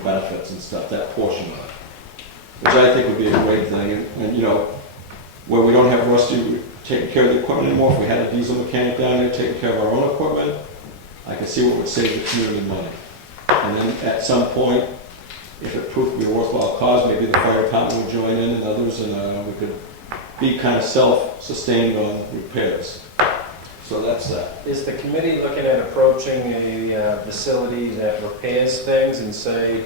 and benefits and stuff, that portion of it. Which I think would be a great thing, and you know, where we don't have Rusty taking care of the equipment anymore, if we had a diesel mechanic down there taking care of our own equipment, I could see what would save the community money. And then at some point, if it proved to be a worthwhile cause, maybe the fire department would join in and others, and we could be kind of self-sustained on repairs. So that's that. Is the committee looking at approaching a facility that repairs things and say,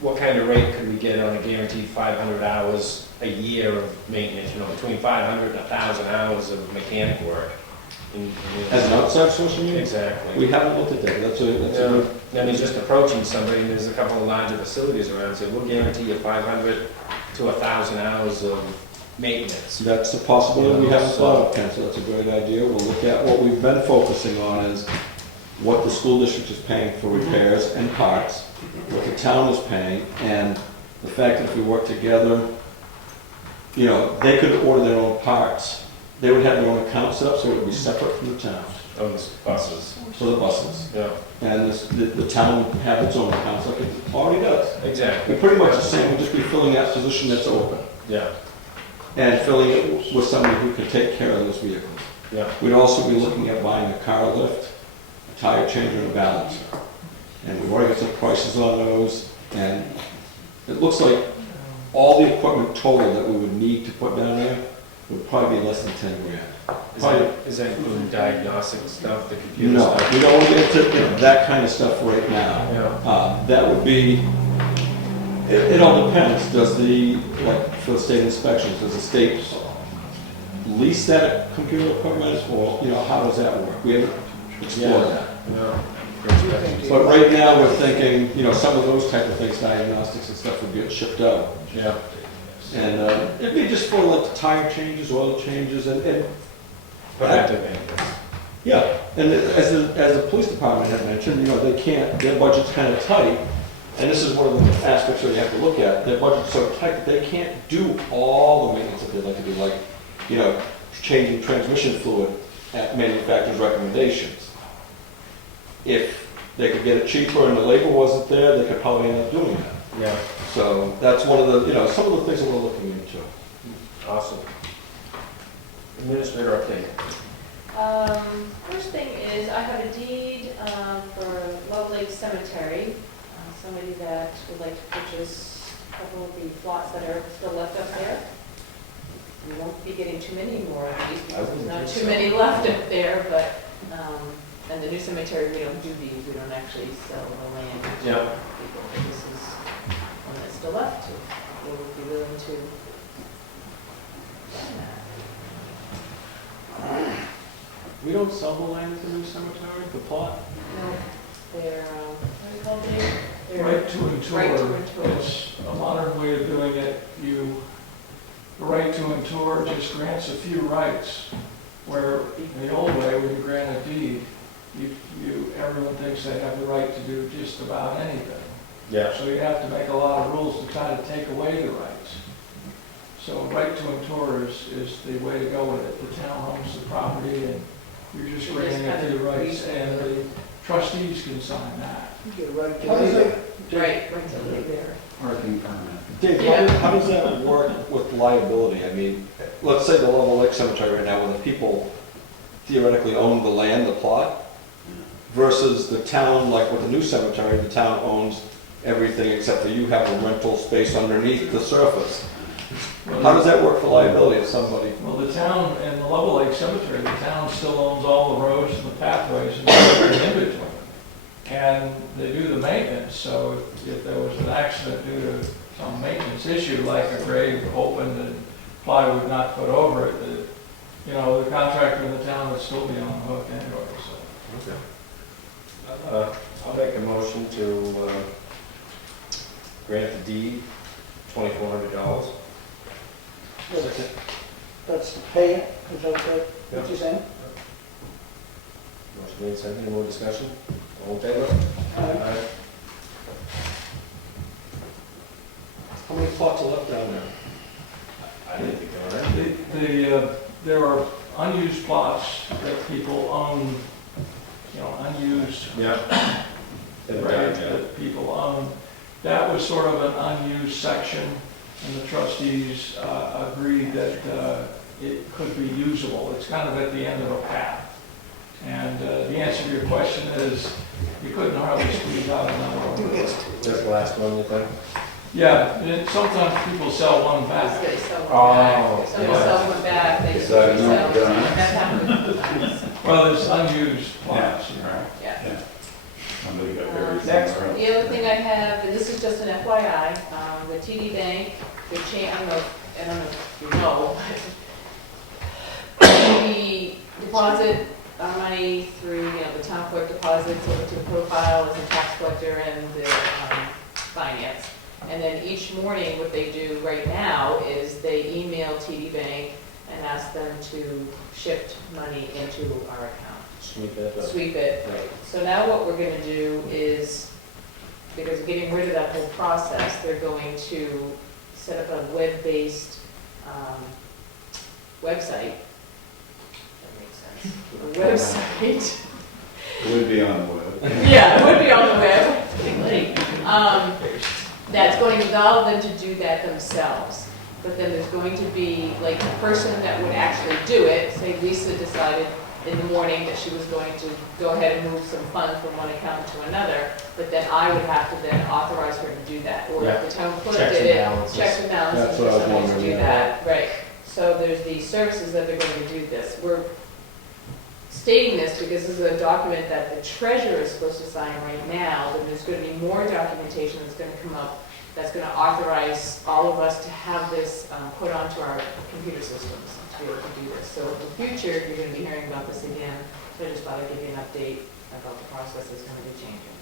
what kind of rate could we get on a guaranteed 500 hours a year of maintenance, you know, between 500 and 1,000 hours of mechanic work? As an outside source, you mean? Exactly. We haven't looked at that. That's a good... I mean, just approaching somebody, and there's a couple of larger facilities around, say, we'll guarantee you 500 to 1,000 hours of maintenance. That's a possibility we haven't thought of, Ken, so that's a great idea. We'll look at what we've been focusing on is what the school district is paying for repairs and parts, what the town is paying, and the fact that if we work together, you know, they could order their own parts. They would have their own account set up, so it would be separate from the town. Oh, the buses. For the buses. Yeah. And the town would have its own accounts, like it already does. Exactly. We're pretty much the same, we'll just be filling that position that's open. Yeah. And filling it with somebody who can take care of those vehicles. Yeah. We'd also be looking at buying a car lift, a tire changer, and a balancer. And we've already got some prices on those, and it looks like all the equipment total that we would need to put down there would probably be less than 10 grand. Is that including diagnostic stuff, the computer No, stuff? we don't want to get into that kind of stuff right now. Yeah. That would be, it all depends. Does the, like for the state inspections, does the state lease that computer equipment, or, you know, how does that work? We haven't explored that. Yeah. But right now, we're thinking, you know, some of those type of things, diagnostics and stuff would get shipped out. Yeah. And it'd be just for like tire changes, oil changes, and Preventive maintenance. yeah. And as the police department had mentioned, you know, they can't, their budget's kind of tight, and this is one of the aspects that you have to look at. Their budget's so tight that they can't do all the maintenance that they'd like to do, like, you know, changing transmission fluid at manufacturer's recommendations. If they could get it cheaper and the labor wasn't there, they could probably end up doing that. Yeah. So that's one of the, you know, some of the things that we're looking into. Awesome. Administrator update. First thing is, I have a deed for Love Lake Cemetery. Somebody that would like to purchase a couple of the plots that are still left up there. We won't be getting too many more of these because there's not too many left up there, but, and the new cemetery, we don't do these, we don't actually sell the land to Yeah. people. This is one that's still left, if they would be willing to buy that. We don't sell the land at the new cemetery, the plot? No, they're, what do you call it? They're Right to and right to tour, and tour. it's a modern way of doing it. The right to and tour just grants a few rights, where in the old way, when you grant a deed, everyone thinks they have the right to do just about anything. Yeah. So you have to make a lot of rules to try to take away the rights. So right to and tour is the way to go with it. The town owns the property and you're just granting a few rights, and the trustees can sign that. Right to live there. Parking permit. Dave, how does that work with liability? I mean, let's say the Level Lake Cemetery right now, where the people theoretically own the land, the plot, versus the town, like with the new cemetery, the town owns everything except for you have a rental space underneath the surface. How does that work for liability if somebody? Well, the town, in the Level Lake Cemetery, the town still owns all the roads and the pathways and everything in between. And they do the maintenance, so if there was an accident due to some maintenance issue, like a grave opened and plywood not put over it, you know, the contractor in the town would still be on the hook anyway, so. Okay. I'll make a motion to grant the deed, $2,400. That's to pay it, is that what you're saying? Motion made, seconded, any more discussion? All in favor? Aye. How many plots are left down there? I didn't think they were that. There are unused plots that people own, you know, unused Yeah. grave that people own. that was sort of an unused section, and the trustees agreed that it could be usable. It's kind of at the end of a path. And the answer to your question is, you couldn't hardly squeeze out another one. Just the last one, you think? Yeah, and sometimes people sell one back. Somebody sell one Oh, back. If somebody yeah. sells one back, they Is that sell. not done? That's happened. Well, there's unused plots. Yeah. Somebody got buried Next. somewhere else. The other thing I have, and this is just an FYI, the TD Bank, the change, I don't know if you know, the deposit our money through, the town clerk deposits over to the profile as a tax collector and the finance. And then each morning, what they do right now is they email TD Bank and ask them to shift money into our account. Sweep it. Sweep it. Right. So now what we're gonna do is, because we're getting rid of that whole process, they're going to set up a web-based website. That makes sense. A website. It would be on the web. Yeah, it would be on the web. That's going to allow them to do that themselves. But then there's going to be, like, the person that would actually do it, say Lisa decided in the morning that she was going to go ahead and move some funds from one account to another, but then I would have to then authorize her to do that. Or if the town clerk Checks did and it, balances. checks and balances That's for what I was somebody to wondering, do yeah. that. Right. So there's the services that they're going to do this. We're stating this because this is a document that the treasurer is supposed to sign right now, but there's going to be more documentation that's going to come up that's going to authorize all of us to have this put onto our computer systems to be able to do this. So in the future, you're going to be hearing about this again. So I just thought I'd give you an update about the process that's going to be changing.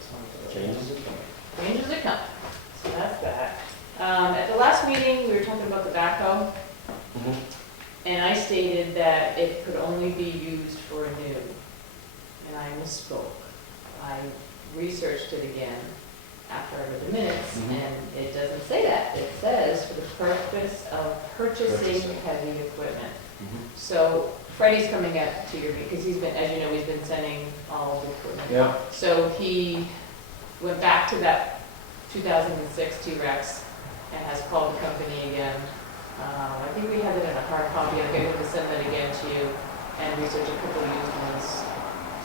Just wanted to- Changes it. Changes are coming. So that's that. At the last meeting, we were talking about the backhoe. And I stated that it could only be used for a new, and I misspoke. I researched it again after I read the minutes, and it doesn't say that. It says for the purpose of purchasing heavy equipment. So Freddie's coming up to your, because he's been, as you know, he's been sending all the equipment. Yeah. So he went back to that 2006 T-Rex and has called the company again. I think we have it in a hard copy. I'll get him to send that again to you and research a couple of used ones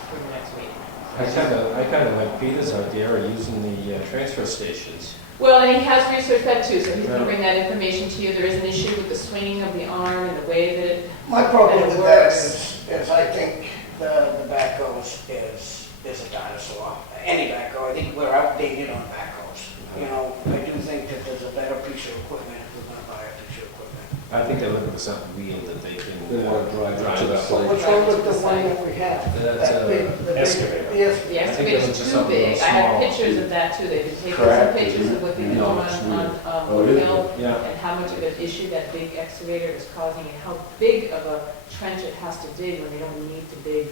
for the next meeting. I kind of like Peter's idea of using the transfer stations. Well, and he has researched that too, so he's going to bring that information to you. There is an issue with the swinging of the arm and the way that it, My problem with that works. is I think the backhoe is a dinosaur. Any backhoe, I think we're outdated on backhoes. I do think that there's a better piece of equipment if we're gonna buy a piece of equipment. I think they're looking for something wheel that they can They want to drive it to the up. site. What's wrong with the one that we have? That's That big- the big- excavator. Yes. the I think it excavator's was just too something big. I have small. pictures of that too. They've been taking some Correct. pictures of what they've been No, doing it's on Oh, it is? Hill Yeah. and how much of an issue that big excavator is causing and how big of a trench it has to dig when they don't need to dig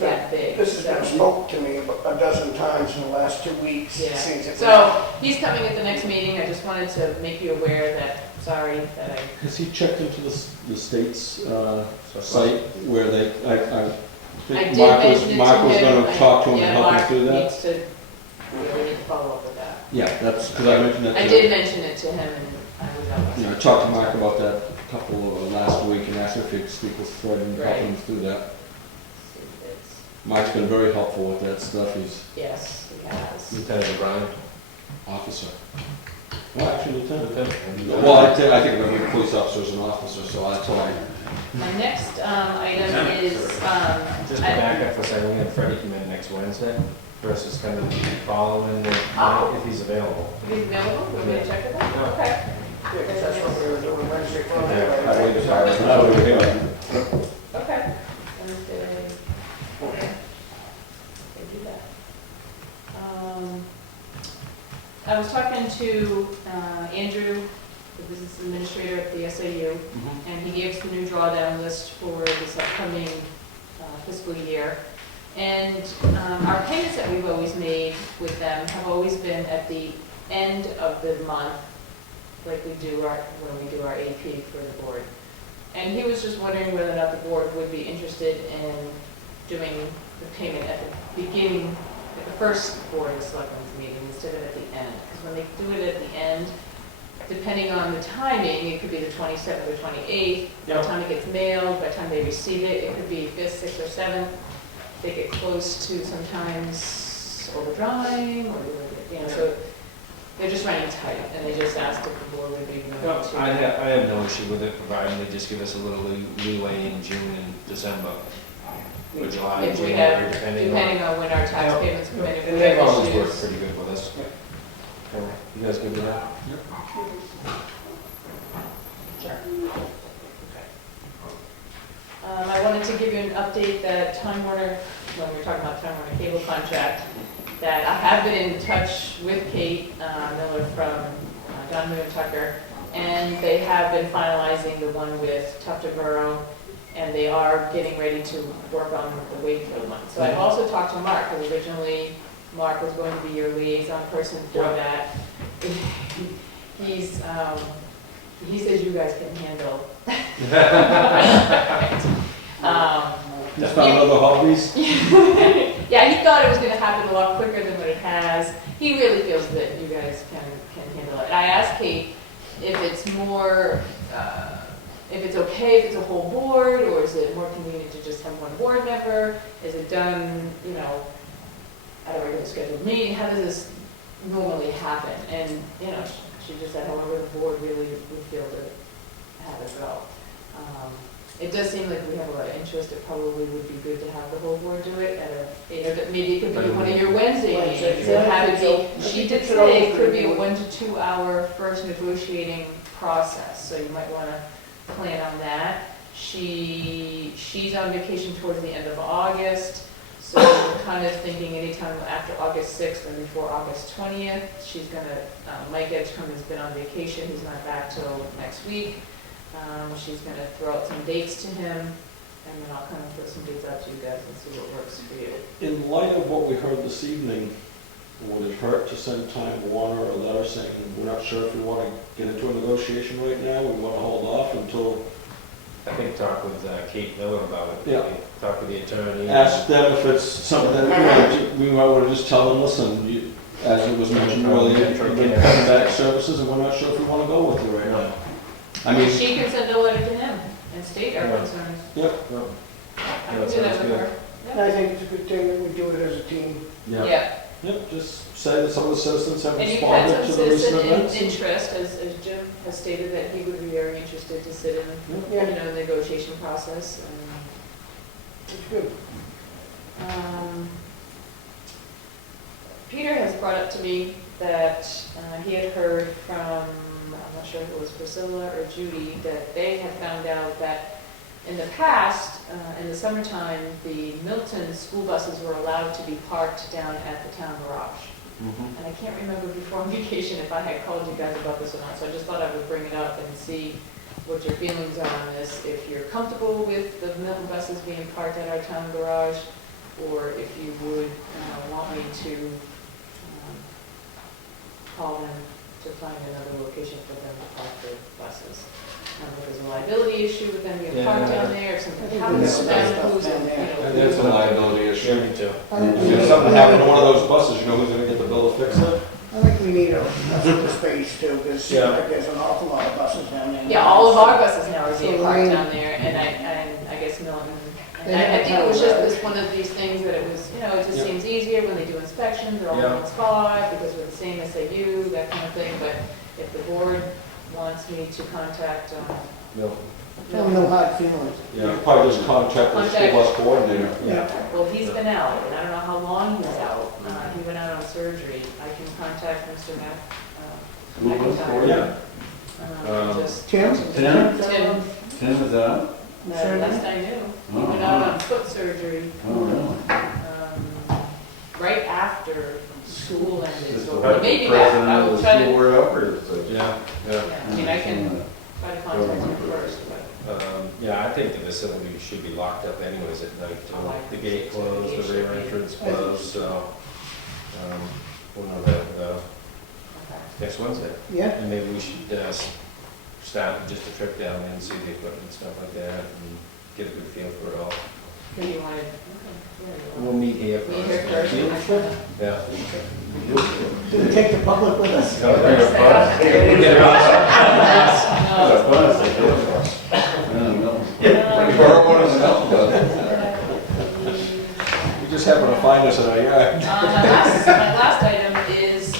that big. This has been spoke to me a dozen times in the last 2 weeks. Yeah. Seems it- So he's coming at the next meeting. I just wanted to make you aware that, sorry, that I Has he checked into the state's So- site where they, I I think did Mark was mention it to him. going to talk to him and Yeah, help him Mark through that? needs to, really need to follow up with that. Yeah, that's, because I mentioned that to I him. did mention it to him and I was out. Yeah, I talked to Mark about that a couple of last week and asked him if he could speak with Fred and help Right. him through that. See if it's- Mike's been very helpful with that stuff. He's Yes, he has. Lieutenant O'Brien. officer. Well, actually, lieutenant. Lieutenant. Well, I think of every police officer as an officer, so that's why. My next item is, Just to back up for a second, we have Freddie come in next Wednesday versus kind of following if he's available. he's available, we're going to check with him? Yeah. Okay. Yeah, 'cause that's what we were doing Wednesday. Friday, Yeah, right? I waited for it. Okay. Wednesday. Okay. They do that. I was talking to Andrew, the business administrator at the SAU, and he gave us the new drawdown list for this upcoming fiscal year. And our payments that we've always made with them have always been at the end of the month, like we do when we do our AP for the board. And he was just wondering whether or not the board would be interested in doing the payment at the beginning at the first Board of Selectmen's meeting instead of at the end. Because when they do it at the end, depending on the timing, it could be the 27th or 28th. By the time it gets mailed, by the time they receive it, it could be 5th, 6th, or 7th. They get close to sometimes overdrawing, or, you know, so they're just running tight, and they just asked if the board would be willing No, to. I have no issue with it, providing they just give us a little leeway in June and December, or July, If we January, have, depending on. when our tax payments come in, if we And they've have always worked issues. pretty good with us. You guys good with that? I wanted to give you an update that Time Warner, when we were talking about Time Warner cable contract, that I have been in touch with Kate Miller from Don Moon Tucker, and they have been finalizing the one with Tufton Borough, and they are getting ready to work on the Wakefield one. So I've also talked to Mark, because originally Mark was going to be your liaison person for that. He says you guys can handle. Just found other hobbies. Yeah, he thought it was gonna happen a lot quicker than what it has. He really feels that you guys can handle it. I asked Kate if it's more, if it's okay if it's a whole board, or is it more convenient to just have one board member? Is it done, you know, at a regular scheduled meeting? How does this normally happen? And, you know, she just said however the board really would feel to have it go. It does seem like we have a lot of interest. It probably would be good to have the whole board do it at a, you know, maybe it could be one of your Wednesday meetings. And have it be, she did say it could be a 1 to 2 hour first negotiating process, so you might want to plan on that. She's on vacation towards the end of August, so we're kind of thinking anytime after August 6th and before August 20th. She's gonna, Mike Edgecombe has been on vacation, he's not back till next week. She's gonna throw out some dates to him, and then I'll kind of throw some dates out to you guys and see what works for you. In light of what we heard this evening, would it hurt to send Time Warner a letter saying, we're not sure if we want to get into a negotiation right now, we want to hold off until, I think talk with Kate Miller about it. Yeah. Talk with the attorney. ask them if it's something that, you know, we might want to just tell them, listen, you, as it was mentioned earlier, you've been cutting back services, and we're not sure if we want to go with it right now. I mean, She can send a letter to him and state our Yeah. concerns. yep, I Yeah, can do sounds that with good. her. And I think it's a good thing that we do it as a team. Yeah. yep, just say that some of the citizens have And you've had responded some to the recent citizen events. interest, as Jim has stated, that he would be very interested to sit in, Yeah, you know, the negotiation process. it's good. Peter has brought up to me that he had heard from, I'm not sure if it was Priscilla or Judy, that they had found out that in the past, in the summertime, the Milton school buses were allowed to be parked down at the town garage. And I can't remember before on vacation if I had called you guys about this or not, so I just thought I would bring it up and see what your feelings are on this. If you're comfortable with the Milton buses being parked at our town garage, or if you would want me to call them to find another location for them to park their buses. If there's a liability issue with them being parked down there, if something happens to them, who's, It's a liability issue. Yeah, me too. If something happened to one of those buses, you know who's gonna get the bill to fix it? I think we need a space too, because Yeah. there's an awful lot of buses down there. yeah, all of our buses now are being So, parked I mean- down there, and I guess Milton, They and I have a think it was town just garage. this one of these things that it was, you know, it just Yeah. seems easier when they do inspections, they're all in Yeah. one spot, because we're the same SAU, that kind of thing, but if the board wants me to contact, No. Tell them no hard feelings. Yeah, probably just contact the school bus coordinator. Yeah. well, he's been out, and I don't know how long he's out, he went out on surgery, I can contact Mr. McIntire. Yeah. Just. Tim? Tim? Tim, Tim is out? last I knew, he went out on foot surgery, Oh, really? right after school ended, Just so the maybe that, I president will of the try school to, board operators, so. Yeah, yeah. yeah, I mean, I can try to contact him first, but. Yeah, I think the facility should be locked up anyways at night, too. The gate closed, the rear entrance closed, so, we'll know that, next Wednesday. Yeah, And maybe we should, start just a trip down there and see the equipment and stuff like that, and get a good feel for it all. Do you want to? We'll meet here Be here first. first. Yeah. Do we take the public with us? Get it off. Borrow one of the milk, You just happen to find us in our yard. My last item is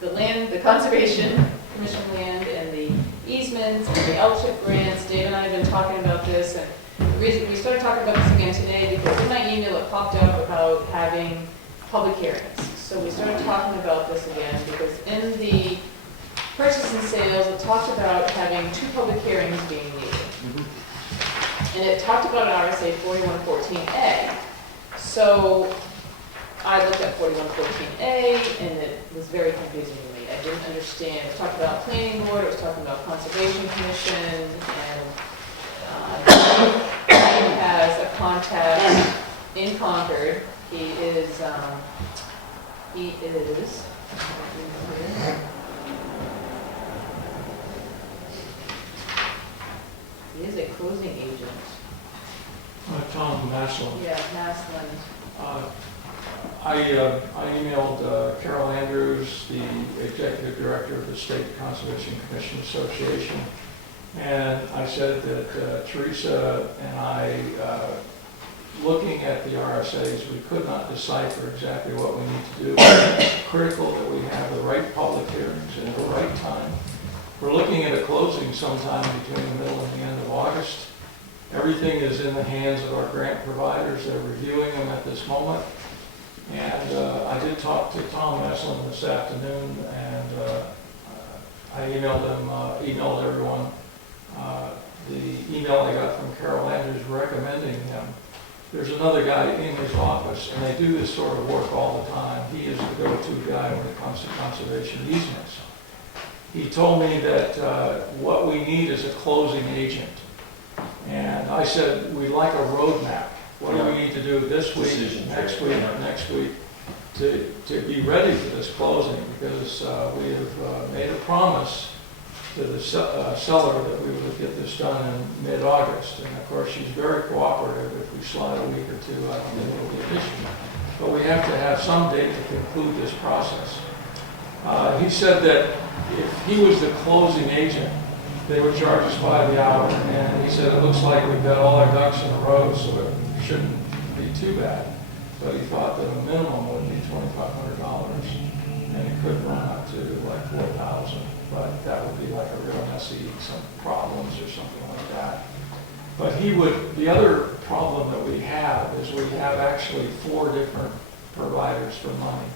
the land, the conservation commission land and the easements and the LCHIP grants. Dave and I have been talking about this, and the reason we started talking about this again today because in my email it popped up about having public hearings. So we started talking about this again because in the purchase and sales, it talked about having 2 public hearings being needed. And it talked about RSA 4114A. So I looked at 4114A and it was very confusing to me. I didn't understand. It talked about planning board, it was talking about conservation commission, and he has a contact in Concord. He is a closing agent. Tom Maslin. Yeah, Maslin. I emailed Carol Andrews, the executive director of the State Conservation Commission Association, and I said that Teresa and I, looking at the RSAs, we could not decipher exactly what we need to do. It's critical that we have the right public hearings at the right time. We're looking at a closing sometime between the middle and the end of August. Everything is in the hands of our grant providers. They're reviewing them at this moment. And I did talk to Tom Maslin this afternoon, and I emailed everyone the email I got from Carol Andrews recommending him. There's another guy in his office, and they do this sort of work all the time. He is the go-to guy when it comes to conservation easements. He told me that what we need is a closing agent. And I said, we'd like a roadmap. What do we need to do this week, next week, to be ready for this closing? Because we have made a promise to the seller that we would get this done in mid-August. And of course, she's very cooperative. If we slide a week or two, I don't think it'll be an issue. But we have to have some date to conclude this process. He said that if he was the closing agent, they would charge us by the hour. And he said, it looks like we've got all our ducks in a row, so it shouldn't be too bad. But he thought that a minimum would be $2,500, and it could run up to like $4,000. But that would be like a real messy, some problems or something like that. But the other problem that we have is we have actually 4 different providers for money.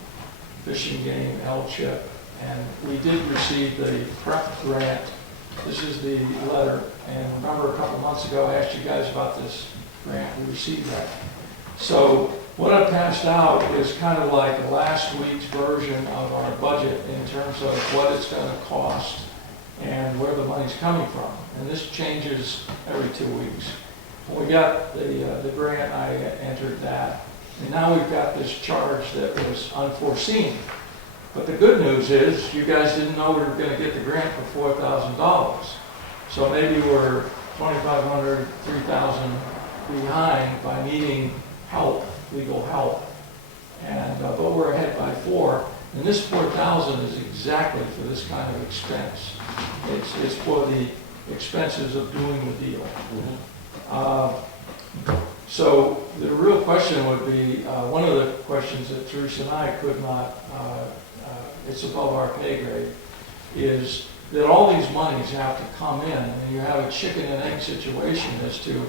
Fishing game, LCHIP, and we did receive the prep grant. This is the letter, and remember a couple months ago I asked you guys about this grant. We received that. So what I passed out is kind of like last week's version of our budget in terms of what it's going to cost and where the money's coming from. And this changes every 2 weeks. When we got the grant, I entered that. And now we've got this charge that was unforeseen. But the good news is you guys didn't know we were going to get the grant for $4,000. So maybe we're $2,500, $3,000 behind by needing help, legal help. And but we're ahead by 4. And this $4,000 is exactly for this kind of expense. It's for the expenses of doing the deal. So the real question would be, one of the questions that Teresa and I could not, it's above our pay grade, is that all these monies have to come in, and you have a chicken and egg situation as to,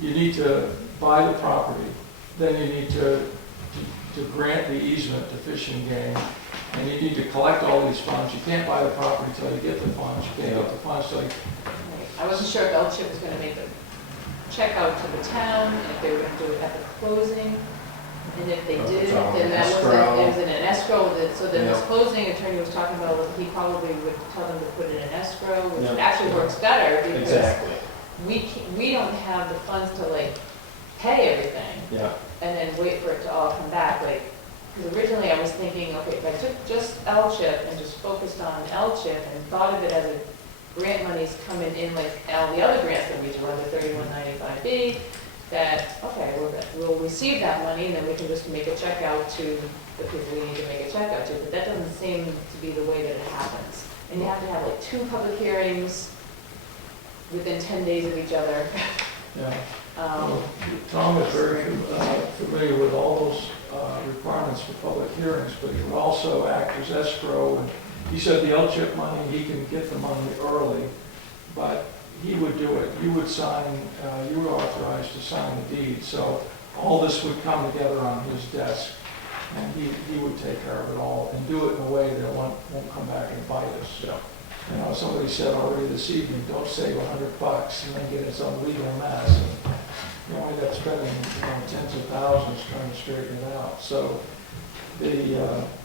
you need to buy the property, then you need to grant the easement to Fishing Game, and you need to collect all these funds. You can't buy the property until you get the funds. You can't get the funds until you... I wasn't sure if LCHIP was going to make a check out to the town, and if they were going to do it at the closing. And if they did, then that was in an escrow. So then this closing attorney was talking about, he probably would tell them to put it in an escrow, which actually works better because we don't have the funds to like pay everything. Yeah. And then wait for it to all come back. Like, because originally I was thinking, okay, if I took just LCHIP and just focused on LCHIP and thought of it as a grant money's coming in, like all the other grants that we do under 3195B, that, okay, we'll receive that money, and then we can just make a check out to the people we need to make a check out to, but that doesn't seem to be the way that it happens. And you have to have like 2 public hearings within 10 days of each other. Yeah. Tom is very familiar with all those requirements for public hearings, but he would also act as escrow. And he said the LCHIP money, he can get the money early, but he would do it. You would sign, you were authorized to sign the deed. So all this would come together on his desk, and he would take care of it all and do it in a way that won't come back and bite us. Yeah. You know, somebody said already this evening, don't save $100 and then get in some legal mess. And, you know, we got spending tens of thousands trying to straighten it out. So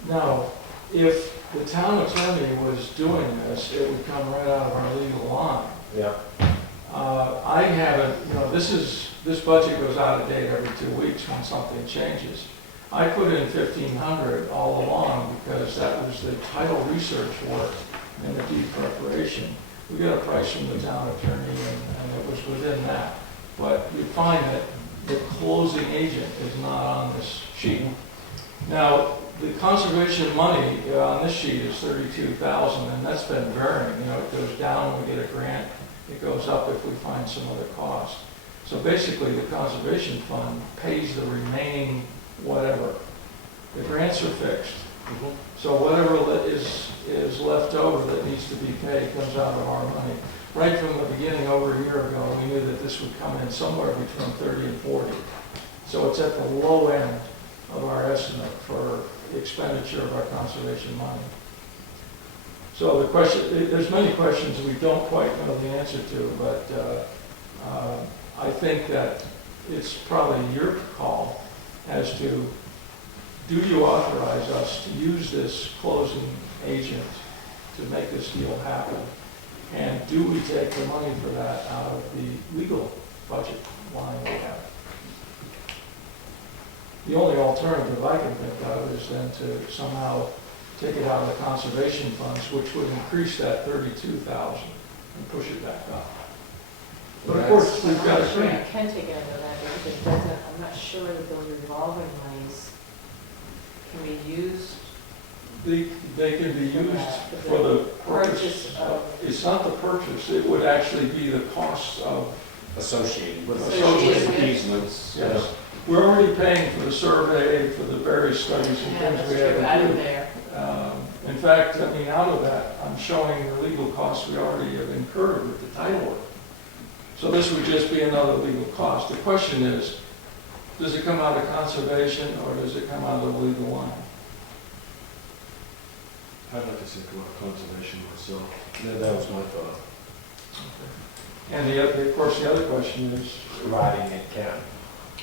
now, if the town attorney was doing this, it would come right out of our legal line. Yeah. I haven't, this budget goes out of date every 2 weeks when something changes. I put in 1,500 all along because that was the title research work and the deed preparation. We got a price from the town attorney and it was within that. But you find that the closing agent is not on this sheet. Now, the conservation money on this sheet is $32,000, and that's been varying. You know, it goes down when we get a grant. It goes up if we find some other cost. So basically, the conservation fund pays the remaining whatever. The grants are fixed. So whatever is left over that needs to be paid comes out of our money. Right from the beginning, over a year ago, we knew that this would come in somewhere between 30 and 40. So it's at the low end of our estimate for the expenditure of our conservation money. So the question, there's many questions we don't quite know the answer to, but I think that it's probably your call as to, do you authorize us to use this closing agent to make this deal happen? And do we take the money for that out of the legal budget line we have? The only alternative I can think of is then to somehow take it out of the conservation funds, which would increase that 32,000 and push it back up. But of course, we've got a I'm grant. can take it out of that, because it doesn't, I'm not sure that those revolving monies can be used. They can be used for the purchase of, it's not the purchase, it would actually be the costs of Associated with Associated. easements. Yes. We're already paying for the survey, for the various studies and Yeah, things that's we true, have out to of do. there. In fact, I mean, out of that, I'm showing the legal costs we already have incurred with the title work. So this would just be another legal cost. The question is, does it come out of conservation or does it come out of the legal line? I'd like to see it go out of conservation myself. Yeah, that was my thought. And of course, the other question is, Providing it can.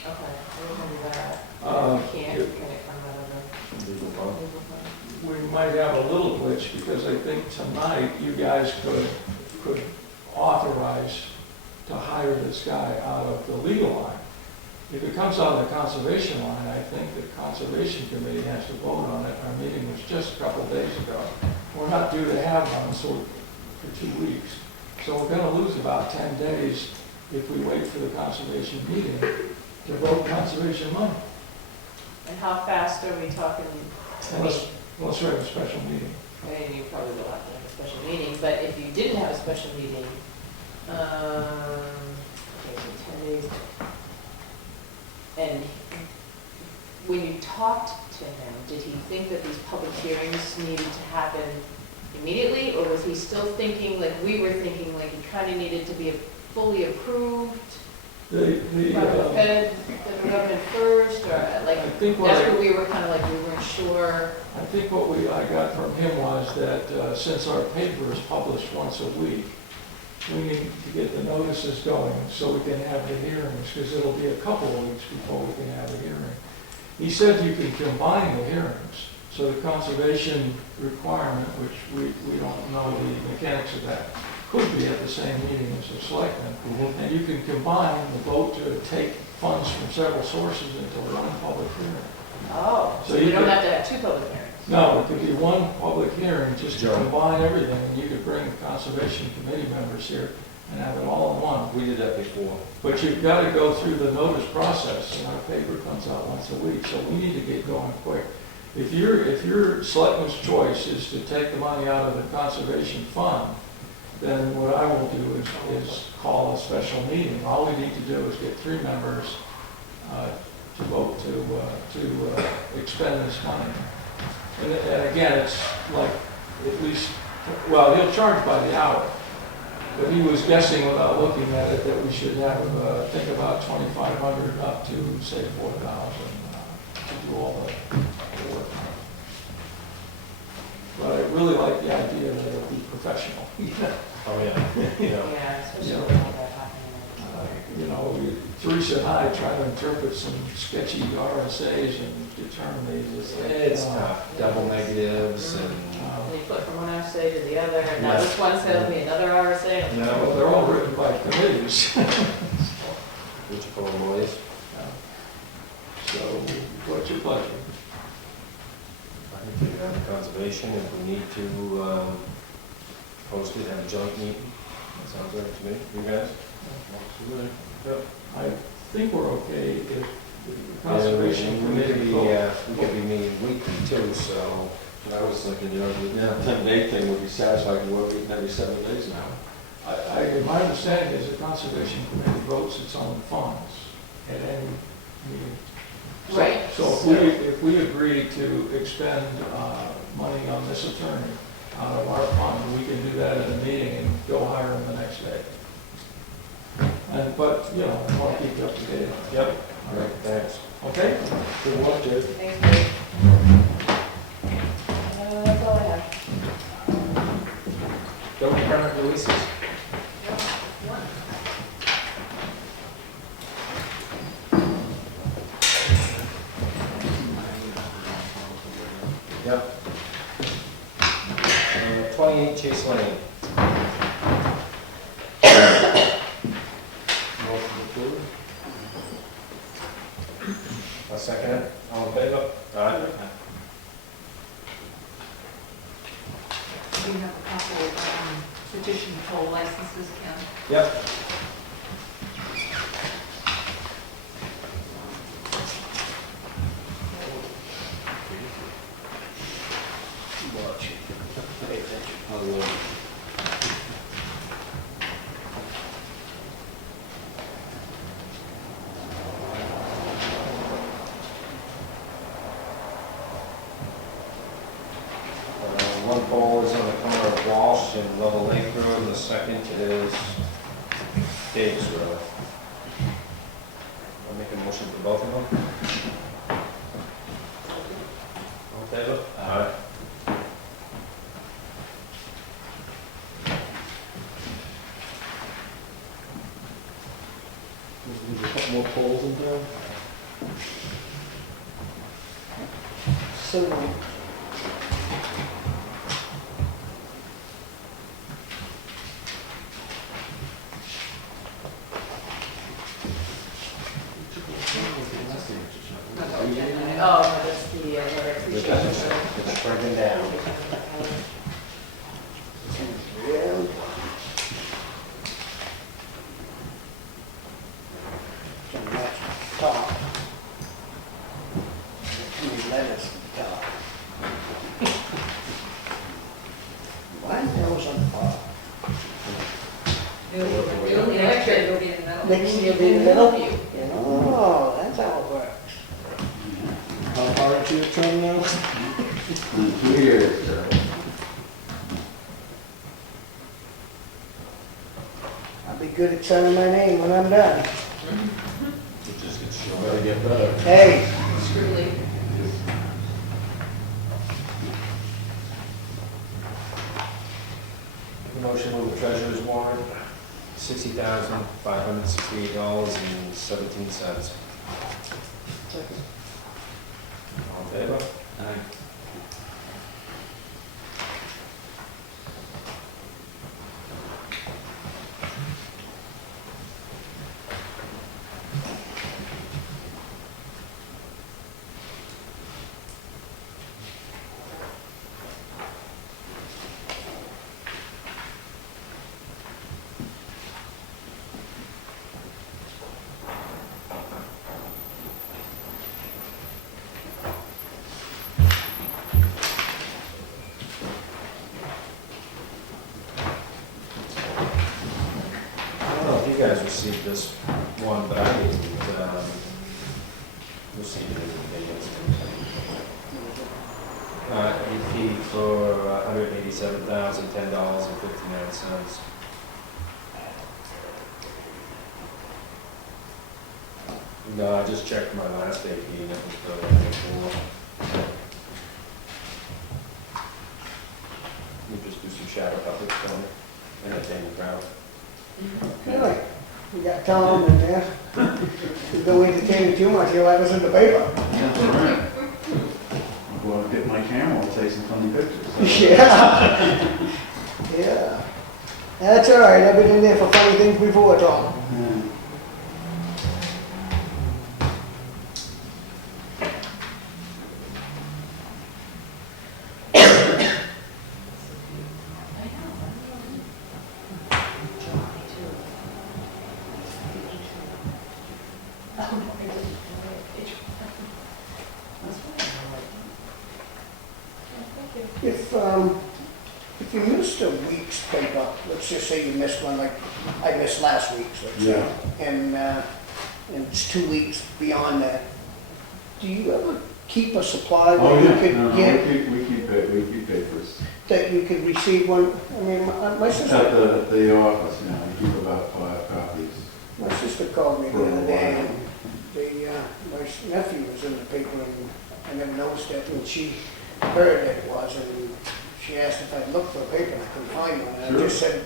Okay, we can do that. Uh, If we can't, can it come out of the Legal fund. legal fund? we might have a little glitch because I think tonight you guys could authorize to hire this guy out of the legal line. If it comes out of the conservation line, I think the conservation committee has to vote on it. Our meeting was just a couple of days ago. We're not due to have one for 2 weeks. So we're gonna lose about 10 days if we wait for the conservation meeting to vote conservation money. And how fast are we talking? Unless we have a special meeting. I mean, you probably will have to have a special meeting, but if you didn't have a special meeting, okay, so 10 days. And when you talked to him, did he think that these public hearings needed to happen immediately? Or was he still thinking, like we were thinking, like he kind of needed to be fully approved by the federal government first? Or like, I think that's where we were kind of like, we weren't sure. I think what I got from him was that since our paper is published once a week, we need to get the notices going so we can have the hearings, because it'll be a couple of weeks before we can have a hearing. He said you can combine the hearings, so the conservation requirement, which we don't know the mechanics of that, could be at the same meeting as the selectmen. And you can combine the vote to take funds from several sources into one public hearing. Oh, so So we you don't could- have to have 2 public hearings? No, it could be one public hearing, just to Sure. combine everything, and you could bring conservation committee members here and have it all in one. We did that before. But you've got to go through the notice process, and our paper comes out once a week, so we need to get going quick. If your selectman's choice is to take the money out of the conservation fund, then what I will do is call a special meeting. All we need to do is get 3 members to vote to expend this money. And again, it's like at least, well, he'll charge by the hour. But he was guessing without looking at it that we should have, think about 2,500 up to, say, 4,000 to do all the work. But I really like the idea that it'll be professional. Oh, yeah. Yeah, especially Yeah. with all that happening. You know, Teresa and I try to interpret some sketchy RSAs and determine these. It's tough, double negatives and, And you flip from one RSA to the other, and now this one tells me another RSA. and- Well, they're all written by committees. which for lawyers. So, what's your pleasure? I think we have conservation, if we need to, post it, have a joint meeting. That sounds good to me. You guys? I think we're okay if the conservation committee We votes. could be meeting weekly too, so I was thinking, The 10-day thing would be satisfied, we're meeting every 7 days now. My understanding is the conservation committee votes its own funds at any meeting. Right. So if we agree to expend money on this attorney out of our fund, we can do that at a meeting and go hire him the next day. But, you know, I want to keep you up to date. Yep. All right. Thanks. Okay? Good luck, Jay. Thanks, Dave. That's all I have. Building permit releases. One. Yep. 28 Chase Lane. Motion approved. I'll second it. All in favor? Aye. We have a couple petition toll licenses, Ken. Yep. Watch it. Pay attention. One pole is on the corner of Walsh and Level Lake Road, and the second is Davis Road. I'll make a motion for both of them. All in favor? Aye. There's a couple more polls in town. So, Oh, no, that's the, letter appreciation. It's breaking down. really? Some nice top. Any letters at the top. Why those on the top? The next year will be in the middle. Next year will be in the middle? You. Oh, that's how it works. How far into your term now? 2 years, sir. I'll be good at signing my name when I'm done. Better get better. Hey, Truly. Motion with the treasurer's warrant, $60,568.17. All in favor? Aye. received this one, but I didn't, receive anything. AP for $187,010.59. No, I just checked my last AP and it was before. You just do some shadow puppets for me, entertain the crowd. Okay, we got Tom in there. If don't entertain too much, he'll have us in the paper. That's all right. I'll go out and get my camera and take some funny pictures. Yeah. Yeah. That's all right, I've been in there for funny things before, Tom. Yeah. If you missed a week's paper, let's just say you missed one, like I missed last week's, let's say, and it's 2 weeks beyond that, do you ever keep a supply Oh, where you yeah, could no, get, we keep papers. that you could receive one? I mean, my sister, At the office, you know, we keep about 5 copies. my sister called me the other day, and my nephew was in the paper, and I never noticed that, and she heard that it was, and she asked if I'd looked for a paper, and I couldn't find one, and I Sure. just said,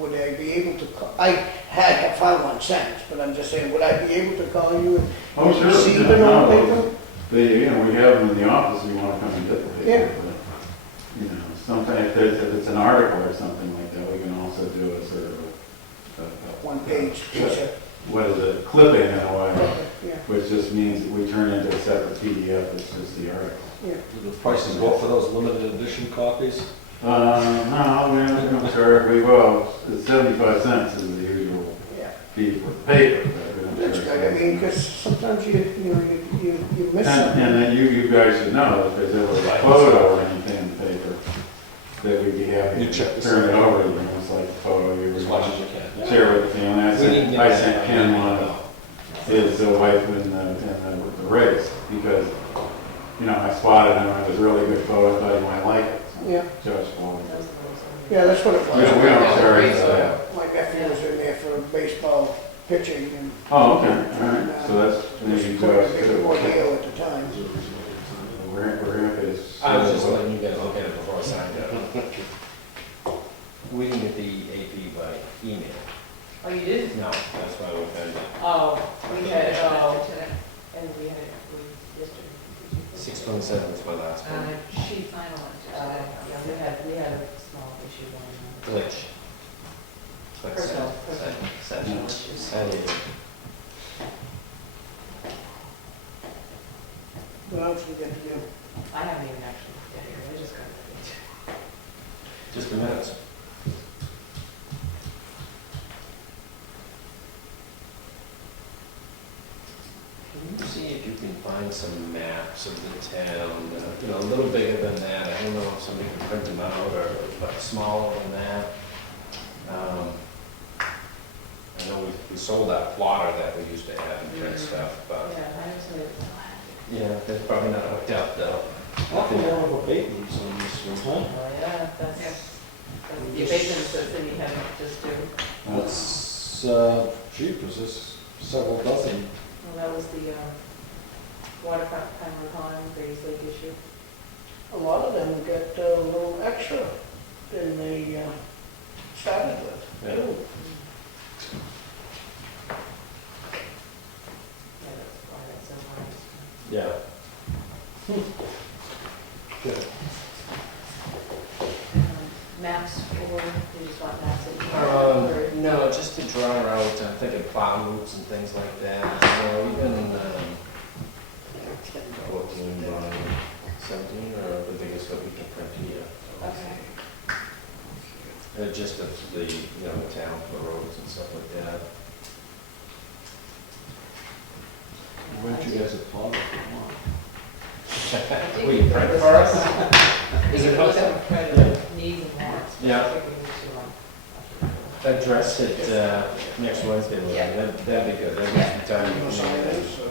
would I be able to call, I had found one since, but I'm just saying, would I be able to call you and Oh, sure. receive Yeah, it on no, paper? you know, we have them in the office, we want to come and get the Yeah. paper. But, you know, sometimes if it's an article or something like that, we can also do a sort of a One page, piece of, what is it, clipping in a way, yeah, which just means that we turn into a separate PDF, it's just the article. yeah. Do the prices go up for those limited edition copies? No, I'm sure we will, it's 75 cents is the usual Yeah. fee for paper. But we don't That's charge good, I mean, because sometimes you miss something. And then you guys should know, if there's ever a photo or anything in the paper, that we'd be happy You to check this turn it out. over to you, it's like a photo you As were much as you can. share with you, and We didn't get I sent that. Ken one of his wife in the race, because, you know, I spotted him, it was a really good photo, I thought he might like it. So Yeah, Judge Floyd. yeah, that's what it We was. don't charge for that. My nephew was in there for baseball pitching, and Oh, okay, all right, so that's it maybe was quite a Judge big too. ordeal at the time. We're happy to. I was just letting you guys look at it before I signed it. We didn't get the AP by email. Oh, you did? No, that's why we had Oh, we had, Today. and we had it yesterday. 627 was my last one. She finalized it today. Yeah, we had a small issue going on. Glitch. Personal issues. I did. What else we got to do? I haven't even actually looked at it, I just got it. Just the minutes. Can you see if you can find some maps of the town, you know, a little bigger than that? I don't know if somebody can print them out or but smaller than that. I know we sold that plotter that we used to have and print stuff, but Yeah, I actually, yeah, that's probably not hooked up though. Awful lot of abatements on this one, huh? oh, yeah, that's, the abatement says that you have to just do, That's, cheap, is this several dozen? well, that was the, waterfront Pine Pond, Grays Lake issue. A lot of them get a little extra than they started with, Yeah. too. Yeah, that's why that's so hard. Yeah. Good. Maps for, you just want maps that you or- No, just to draw out, I'm thinking plow routes and things like that, so even, 14 by 17, or the biggest that we can print here. Okay. Just of the, you know, the town, the roads and stuff like that. Why don't you guys apply if you want? Will you print for us? Is it look up credit needs and wants? Yeah. I think we need to, address it next Wednesday, Lou. Yeah. That'd be good. That'd be time. You wanna sign this, or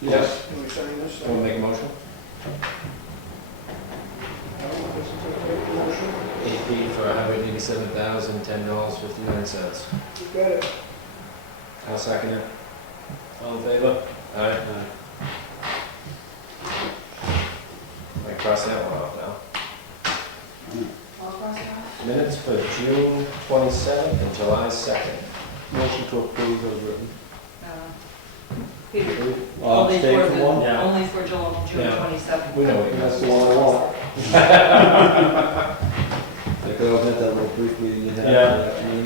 Yes. can we sign this? Want to make a motion? Motion? AP for $187,010.59. You got it. I'll second it. All in favor? Aye. I cross that one off now. All across the line? Minutes for June 27th and July 2nd. Motion to approve as written. Peter, I'll only abstain for from the, one. Yeah. only for June Yeah. 27th. We know what you That's the one I want. Like I was at that little brief meeting you had Yeah. that afternoon.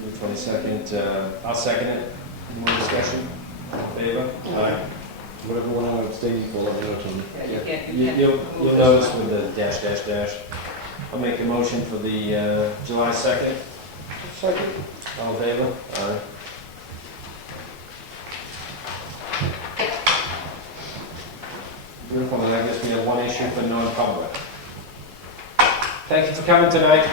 June 22nd, I'll second it. Any more discussion? All in favor? Aye. Whatever one I'm abstaining for, let me know, Tony. Yeah, you can't, you You- can't. You'll move this notice one. with the dash, dash, dash. I'll make a motion for the July 2nd. Second. All in favor? Aye. Beautiful, and I guess we have one issue for non-public. Thank you for coming tonight.